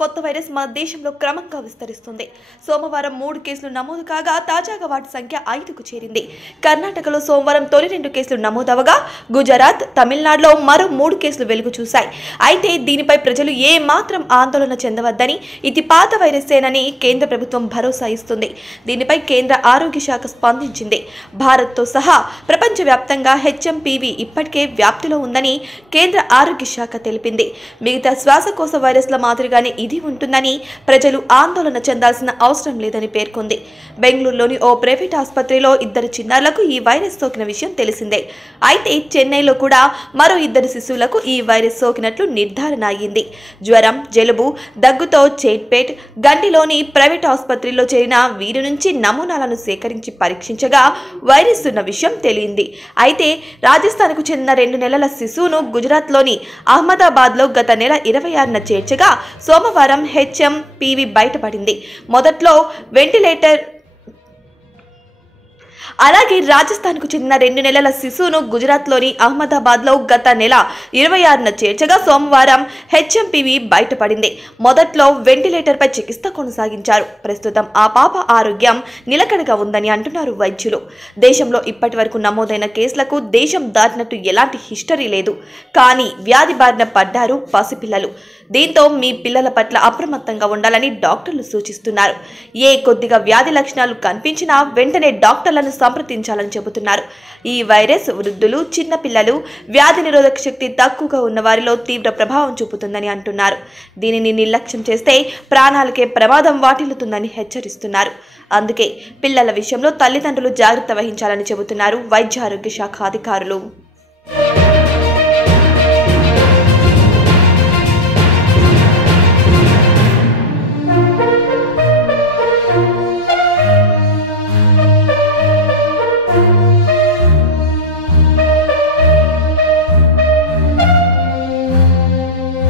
కొత్త వైరస్ మన దేశంలో క్రమంగా విస్తరిస్తుంది. సోమవారం 3 కేసులు నమోదు కాగా తాజాగా వాటి సంఖ్య 5కు చేరింది. కర్ణాటకలో సోమవారం తొలి 2 కేసులు నమోదవగా గుజరాత్, తమిళనాడులో మరో 3 కేసులు వెలుగు చూశాయి. అయితే దీనిపై ప్రజలు ఏ మాత్రం ఆందోళన చెందవద్దని, ఇది పాత వైరస్సేనని కేంద్ర ప్రభుత్వం భరోసా ఇస్తుంది. దీనిపై కేంద్ర ఆరోగ్య శాఖ స్పందించింది. భారత్తో సహా ప్రపంచవ్యాప్తంగా హెచ్ఎంపీవీ ఇప్పటికే వ్యాప్తిలో ఉందని కేంద్ర ఆరోగ్య శాఖ తెలిపింది. మిగతా శ్వాసకోశ వైరస్ల మాదిరిగానే ఇది ఉంటుందని, ప్రజలు ఆందోళన చెందాల్సిన అవసరం లేదని పేర్కొంది. బెంగళూరులోని ఓ ప్రైవేట్ ఆసుపత్రిలో 2 చిన్నారులకు ఈ వైరస్ సోకిన విషయం తెలిసిందే. అయితే చెన్నైలో కూడా మరో 2 శిశువులకు ఈ వైరస్ సోకినట్లు నిర్ధారణ అయ్యింది. జ్వరం, జలుబు, దగ్గుతో చేట్పేట్, గండిలోని ప్రైవేట్ ఆసుపత్రిలో చేరిన వీరి నుంచి నమూనాలను సేకరించి పరీక్షించగా వైరస్ ఉన్న విషయం తెలియంది. అయితే రాజస్థాన్కు చెందిన 2 నెలల శిశువును గుజరాత్లోని అహ్మదాబాద్లో గత నెల 26న చేర్చగా సోమవారం హెచ్ఎంపీవీ బయటపడింది. మొదట్లో వెంటిలేటర్ అలాగే రాజస్థాన్కు చెందిన 2 నెలల శిశువును గుజరాత్లోని అహ్మదాబాద్లో గత నెల 26న చేర్చగా సోమవారం హెచ్ఎంపీవీ బయటపడింది. మొదట్లో వెంటిలేటర్పై చికిత్స కొనసాగించారు. ప్రస్తుతం ఆ పాప ఆరోగ్యం నిలకడగా ఉందని అంటున్నారు వైద్యులు. దేశంలో ఇప్పటి వరకు నమోదైన కేసులకు దేశం దాటినట్టు ఎలాంటి హిస్టరీ లేదు. కానీ వ్యాధి బారిన పడ్డారు పసిపిల్లలు. దీంతో మీ పిల్లల పట్ల అప్రమత్తంగా ఉండాలని డాక్టర్లు సూచిస్తున్నారు. ఏ కొద్దిగా వ్యాధి లక్షణాలు కనిపించినా వెంటనే డాక్టర్లను సంప్రదించాలని చెబుతున్నారు. ఈ వైరస్ వృద్ధులు, చిన్నపిల్లలు, వ్యాధి నిరోధక శక్తి తక్కువగా ఉన్న వారిలో తీవ్ర ప్రభావం చూపుతుందని అంటున్నారు. దీనిని నిర్లక్ష్యం చేస్తే ప్రాణాలకే ప్రమాదం వాటిల్లుతుందని హెచ్చరిస్తున్నారు. అందుకే పిల్లల విషయంలో తల్లిదండ్రులు జాగ్రత్త వహించాలని చెబుతున్నారు వైద్య ఆరోగ్య శాఖ అధికారులు.